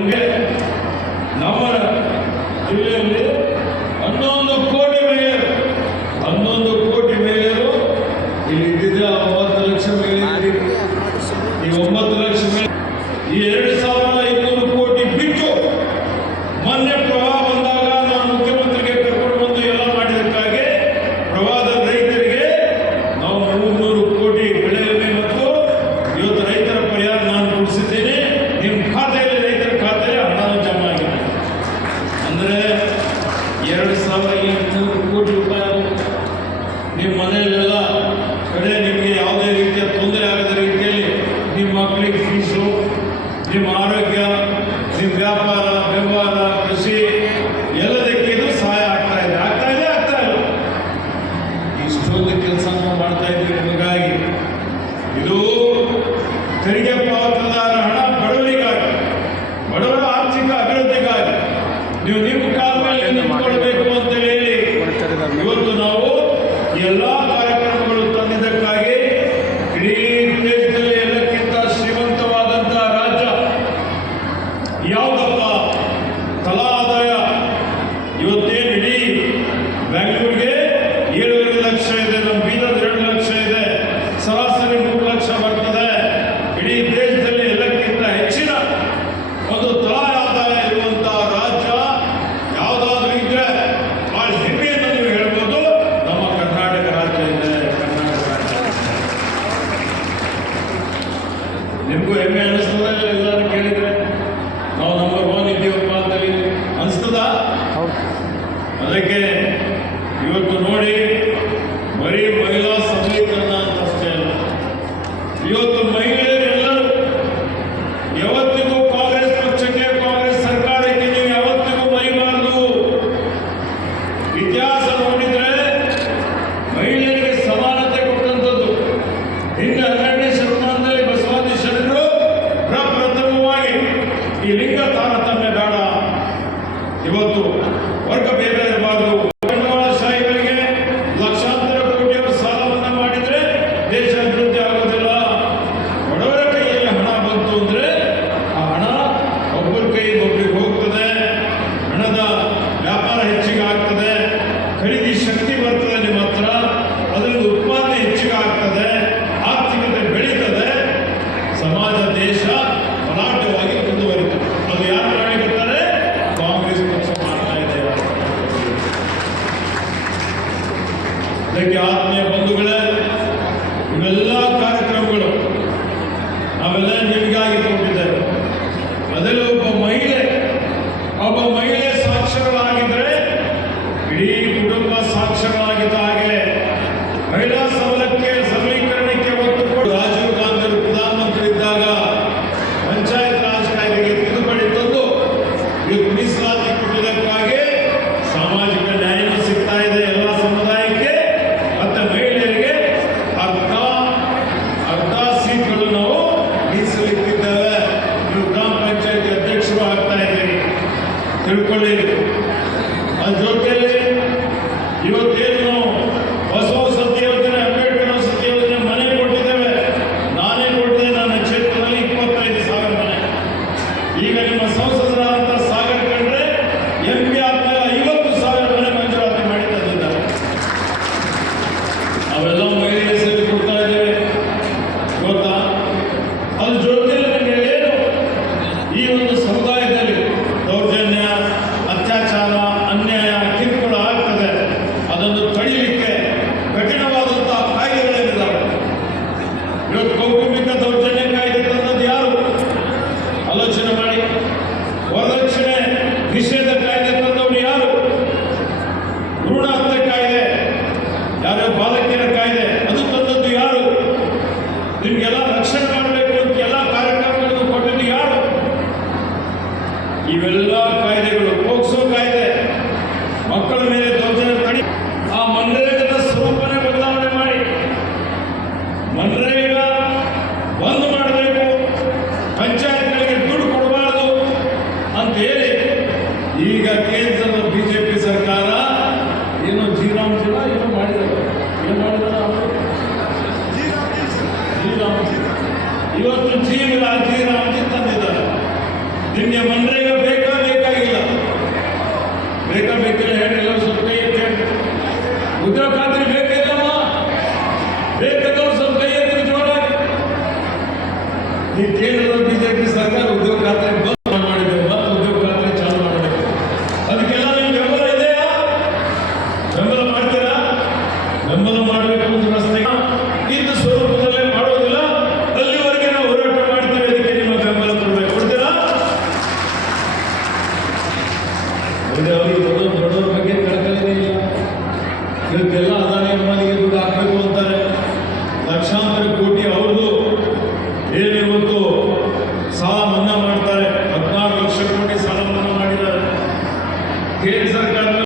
ನಿಮಗೆ ನಮ್ಮ ಜಿಲ್ಲೆಯಲ್ಲಿ 11 ಕೋಟಿ ಮಹಿಳೆಯರು ಇಲ್ಲಿ ಇದ್ದಿದ್ದೆ 9 ಲಕ್ಷ ಮಹಿಳೆಯರು. ಈ 9 ಲಕ್ಷ ಈ 2,500 ಕೋಟಿ ಬಿಟ್ಟು ಮೊನ್ನೆ ಪ್ರವಾಹ ಬಂದಾಗ ನಾನು ಮುಖ್ಯಮಂತ್ರಿಗೆ ಕರ್ಕೊಂಡು ಬಂದು ಎಲ್ಲ ಮಾಡಿದಕ್ಕಾಗಿ ಪ್ರವಾಹದ ರೈತರಿಗೆ ನಾವು 300 ಕೋಟಿ ಬೆಳೆ ವಿಮೆ ಮತ್ತು ಇವತ್ತು ರೈತರ ಪರಿಹಾರ ನಾನು ಕೊಡಿಸಿದ್ದೇನೆ. ನಿಮ್ಮ ಖಾತೆಯಲ್ಲಿ ರೈತರ ಖಾತೆಯಲ್ಲಿ ಹಣ ಜಮಾ ಆಗಿದೆ. ಅಂದರೆ 2,800 ಕೋಟಿ ರೂಪಾಯಿ ನಿಮ್ಮ ಮನೆಯಲ್ಲೆಲ್ಲ ಕಡೆ ನಿಮಗೆ ಯಾವುದೇ ರೀತಿಯ ತೊಂದರೆ ಆಗದ ರೀತಿಯಲ್ಲಿ ನಿಮ್ಮ ಮಕ್ಕಳಿಗೆ ಫೀಸು, ನಿಮ್ಮ ಆರೋಗ್ಯ, ನಿಮ್ಮ ವ್ಯಾಪಾರ ವ್ಯವಹಾರ ಕೃಷಿ ಎಲ್ಲದಕ್ಕೆ ಇದು ಸಹಾಯ ಆಗ್ತಾ ಇಲ್ಲ. ಇಷ್ಟೊಂದು ಕೆಲಸ ಮಾಡ್ತಾ ಇದ್ದೀವಿ ನಿಮಗಾಗಿ. ಇದು ತೆರಿಗೆ ಪಾವತಿದಾರ ಹಣ ಬಡವರಿಗಾಗಿ, ಬಡವರ ಆರ್ಥಿಕ ಅಭಿವೃದ್ಧಿಗಾಗಿ ನೀವು ನಿಮ್ಮ ಕಾಲ ಮೇಲೆ ನಿಂತ್ಕೊಳ್ಬೇಕು ಅಂತ ಹೇಳಿ ಇವತ್ತು ನಾವು ಎಲ್ಲ ಕಾರ್ಯಕ್ರಮಗಳು ತಂದಿದ್ದಕ್ಕಾಗಿ ಇಡೀ ದೇಶದಲ್ಲಿ ಎಲ್ಲಕ್ಕಿಂತ ಶ್ರೀಮಂತವಾದಂತಹ ರಾಜ್ಯ ಯಾವುದಪ್ಪ? ತಲಾ ಆದಾಯ ಇವತ್ತೇನು ಇಡೀ ಬೆಂಗಳೂರಿಗೆ 7.5 ಲಕ್ಷ ಇದೆ, ನಮ್ಮ ಬೀದರ್ 2 ಲಕ್ಷ ಇದೆ, ಸರಾಸರಿ 3 ಲಕ್ಷ ಬರ್ತದೆ. ಇಡೀ ದೇಶದಲ್ಲಿ ಎಲ್ಲಕ್ಕಿಂತ ಹೆಚ್ಚಿನ ಒಂದು ತಲಾ ಆದಾಯ ಇರುವಂತಹ ರಾಜ್ಯ ಯಾವುದಾದ್ರೂ ಇದ್ರೆ ಬಹಳ ಹೆಮ್ಮೆಯನ್ನು ನೀವು ಹೇಳ್ಬೋದು, ನಮ್ಮ ಕರ್ನಾಟಕ ರಾಜ್ಯ ಇದೆ. ನಿಮಗೂ ಹೆಮ್ಮೆ ಅನಿಸ್ತದ? ಎಲ್ಲರೂ ಕೇಳಿದ್ರೆ ನಾವು ನಂಬರ್ 1 ಇದ್ದೀವಪ್ಪ ಅಂತ ಅನಿಸ್ತದ? ಅದಕ್ಕೆ ಇವತ್ತು ನೋಡಿ, ಬರೀ ಮಹಿಳಾ ಸಬಲೀಕರಣ ಅಂತ ಅಷ್ಟೇ ಅಲ್ಲ, ಇವತ್ತು ಮಹಿಳೆಯರೆಲ್ಲರೂ ಯಾವತ್ತಿಗೂ ಕಾಂಗ್ರೆಸ್ ಪಕ್ಷಕ್ಕೆ, ಕಾಂಗ್ರೆಸ್ ಸರ್ಕಾರಕ್ಕೆ ನೀವು ಯಾವತ್ತಿಗೂ ಮೈಬಾರದು. ಇತಿಹಾಸ ನೋಡಿದ್ರೆ ಮಹಿಳೆಯರಿಗೆ ಸಮಾನತೆ ಕೊಟ್ಟಂಥದ್ದು ಹಿಂದೆ 12ನೇ ಶತಮಾನದಲ್ಲಿ ಬಸವಾದಿ ಶರಣರು ಪ್ರಪ್ರಥಮವಾಗಿ ಈ ಲಿಂಗ ತಾರತಮ್ಯ ಬೇಡ, ಇವತ್ತು ವರ್ಗ ಭೇದ ಇರಬಾರದು, ಬಂಡವಾಳಶಾಹಿಗಳಿಗೆ ಲಕ್ಷಾಂತರ ಕೋಟಿಯವರು ಸಾಲವನ್ನು ಮಾಡಿದ್ರೆ ದೇಶ ಅಭಿವೃದ್ಧಿ ಆಗೋದಿಲ್ಲ. ಬಡವರ ಕೈಯಲ್ಲಿ ಹಣ ಬಂತು ಅಂದ್ರೆ ಆ ಹಣ ಒಬ್ಬರ ಕೈಯಿಂದ ಒಬ್ಬರಿಗೆ ಹೋಗ್ತದೆ, ಹಣದ ವ್ಯಾಪಾರ ಹೆಚ್ಚಿಗೆ ಆಗ್ತದೆ, ಖರೀದಿ ಶಕ್ತಿ ಬರ್ತದೆ ನಿಮ್ಮ ಹತ್ರ, ಅದರಿಂದ ಉತ್ಪಾದನೆ ಹೆಚ್ಚಿಗೆ ಆಗ್ತದೆ, ಆರ್ಥಿಕತೆ ಬೆಳೀತದೆ, ಸಮಾಜ ದೇಶ ಬಲಾಢ್ಯವಾಗಿ ಮುಂದುವರಿತದೆ. ಅದು ಯಾರು ಮಾಡಿರ್ತಾರೆ? ಕಾಂಗ್ರೆಸ್ ಪಕ್ಷ ಮಾಡ್ತಾ ಇದೆ. ಅದಕ್ಕೆ ಆತ್ಮೀಯ ಬಂಧುಗಳೇ, ಇವೆಲ್ಲ ಕಾರ್ಯಕ್ರಮಗಳು ನಾವೆಲ್ಲ ನಿಮಗಾಗಿ ಕೊಟ್ಟಿದ್ದೇವೆ. ಅದರಲ್ಲಿ ಒಬ್ಬ ಮಹಿಳೆ ಸಾಕ್ಷರರಾಗಿದ್ದರೆ ಇಡೀ ಕುಟುಂಬ ಸಾಕ್ಷರರಾಗಿದ್ದ ಹಾಗೆ ಮಹಿಳಾ ಸಬಲೀಕರಣಕ್ಕೆ ಒತ್ತು ಕೊಟ್ಟು ರಾಜೀವ್ ಗಾಂಧಿ ಅವರು ಪ್ರಧಾನಮಂತ್ರಿ ಇದ್ದಾಗ ಪಂಚಾಯತ್ ರಾಜ್ ಕಾಯ್ದೆಗೆ ತಿದ್ದುಪಡಿ ತಂದು ಇವತ್ತು ಮೀಸಲಾತಿ ಕೊಟ್ಟಿದ್ದಕ್ಕಾಗಿ ಸಾಮಾಜಿಕ ನ್ಯಾಯನೂ ಸಿಗ್ತಾ ಇದೆ ಎಲ್ಲ ಸಮುದಾಯಕ್ಕೆ. ಮತ್ತೆ ಮಹಿಳೆಯರಿಗೆ ಅರ್ಧ ಸೀಟ್ಗಳು ನಾವು ಮೀಸಲಿಟ್ಟಿದ್ದೇವೆ. ನೀವು ಗ್ರಾಮ ಪಂಚಾಯತಿ ಅಧ್ಯಕ್ಷರು ಆಗ್ತಾ ಇದ್ದೀರಿ, ತಿಳ್ಕೊಳ್ಳಿ. ಅದ್ರ ಜೊತೆಯಲ್ಲಿ ಇವತ್ತೇನು ನಾವು ಬಸವ ವಸತಿ ಯೋಜನೆ, ಅಂಬೇಡ್ಕರ್ ವಸತಿ ಯೋಜನೆ ಮನೆ ಕೊಟ್ಟಿದ್ದೇವೆ. ನಾನೇ ಕೊಟ್ಟಿದ್ದೆ ನನ್ನ ಕ್ಷೇತ್ರದಲ್ಲಿ 25,000 ಮನೆ. ಈಗ ನಿಮ್ಮ ಸಂಸದರಾದಂಥ ಸಾಗರ್ ಕಂಡ್ರೆ MP ಆದ್ಮೇಲೆ 50,000 ಮನೆ ಮಂಜೂರಾತಿ ಮಾಡಿ ತಂದಿದ್ದಾರೆ. ಅವೆಲ್ಲ ಮಹಿಳೆಯರ ಸೇವೆ ಕೊಡ್ತಾ ಇದ್ದೇವೆ, ಗೊತ್ತಾ? ಅದ್ರ ಜೊತೆಯಲ್ಲಿ ನಿಮಗೆ ಏನು ಈ ಒಂದು ಸಮುದಾಯದಲ್ಲಿ ದೌರ್ಜನ್ಯ, ಅತ್ಯಾಚಾರ, ಅನ್ಯಾಯ, ಕಿರುಕುಳ ಆಗ್ತದೆ, ಅದನ್ನು ತಡೆಯಲಿಕ್ಕೆ ಕಠಿಣವಾದಂತಹ ಕಾಯ್ದೆಗಳೇನಿದ್ದಾವೆ. ಇವತ್ತು ಕೌಟುಂಬಿಕ ದೌರ್ಜನ್ಯ ಕಾಯ್ದೆ ತಂದದ್ದು ಯಾರು? ಆಲೋಚನೆ ಮಾಡಿ. ವರದಕ್ಷಿಣೆ ನಿಷೇಧ ಕಾಯ್ದೆ ತಂದವರು ಯಾರು? ಭ್ರೂಣ ಹತ್ಯೆ ಕಾಯ್ದೆ, ಯಾರೋ ಬಾಲಕಿಯರ ಕಾಯ್ದೆ ಅದು ತಂದದ್ದು ಯಾರು? ನಿಮ್ಗೆಲ್ಲ ರಕ್ಷಣೆ ಮಾಡಬೇಕು ಅಂತ ಎಲ್ಲ ಕಾರ್ಯಕ್ರಮಗಳನ್ನು ಕೊಟ್ಟಿದ್ದು ಯಾರು? ಇವೆಲ್ಲ ಕಾಯ್ದೆಗಳು, ಪೋಕ್ಸೋ ಕಾಯ್ದೆ, ಮಕ್ಕಳ ಮೇಲೆ ದೌರ್ಜನ್ಯ ತಡೆ, ಆ ಮನ್ರೇಗದ ಸ್ವರೂಪನೇ ಬದಲಾವಣೆ ಮಾಡಿ ಮನ್ರೇಗಾ ಬಂದ್ ಮಾಡಬೇಕು, ಪಂಚಾಯತ್ಗಳಿಗೆ ದುಡ್ಡು ಕೊಡಬಾರದು ಅಂತ ಹೇಳಿ ಈಗ ಕೇಂದ್ರದ ಬಿಜೆಪಿ ಸರ್ಕಾರ ಏನೋ ಜೀರಾಮ್ಜಿನ ಏನೋ ಮಾಡಿದ್ದಾರೆ. ಏನು ಮಾಡಿದಾರೆ ಅವರು? ಇವತ್ತು ಜೀರಾಮ್ಜಿ ತಂದಿದ್ದಾರೆ. ನಿನ್ನೆ ಮನ್ರೇಗ ಬೇಕಾಗಿಲ್ಲ ಬೇಕಿಲ್ಲ ಹೇಳಿಲ್ಲ ಸ್ವಲ್ಪ ಕೈ ಎತ್ತಿ ಹೇಳಿ. ಉದ್ಯೋಗ ಖಾತ್ರಿ ಬೇಕಿಲ್ಲಮ್ಮ ಬೇಕಾದವ್ರು ಸ್ವಲ್ಪ ಕೈ ಎತ್ತಿ ಜೋರಾಗಿ. ಈ ಕೇಂದ್ರದ ಬಿಜೆಪಿ ಸರ್ಕಾರ ಉದ್ಯೋಗ ಖಾತ್ರಿ ಬಂದ್ ಮಾಡಿದೆ, ಮತ್ತೆ ಉದ್ಯೋಗ ಖಾತ್ರಿ ಚಾಲು ಮಾಡಬೇಕು. ಅದಕ್ಕೆಲ್ಲ ನಿಮ್ಗೆ ಬೆಂಬಲ ಇದೆಯಾ? ಬೆಂಬಲ ಮಾಡ್ತೀರಾ? ಬೆಂಬಲ ಮಾಡಬೇಕು ಅಂತ ರಸ್ತೆ ಇದ್ದ ಸ್ವರೂಪದಲ್ಲೇ ಮಾಡೋದಿಲ್ಲ, ಅಲ್ಲಿವರೆಗೆ ನಾವು ಹೋರಾಟ ಮಾಡ್ತೀವಿ. ಅದಕ್ಕೆ ನಿಮ್ಮ ಬೆಂಬಲ ಕೊಡಬೇಕು. ಕೊಡ್ತೀರಾ? ಅವರಿಗೆ ದೊಡ್ಡವ್ರ ಬಗ್ಗೆ ಕಳಕಳಿನೇ ಇಲ್ಲ. ಇವತ್ತೆಲ್ಲ ಅದಾನಿ ಅಂಬಾನಿಗೆ ದುಡ್ಡು ಹಾಕಬೇಕು ಅಂತಾರೆ, ಲಕ್ಷಾಂತರ ಕೋಟಿ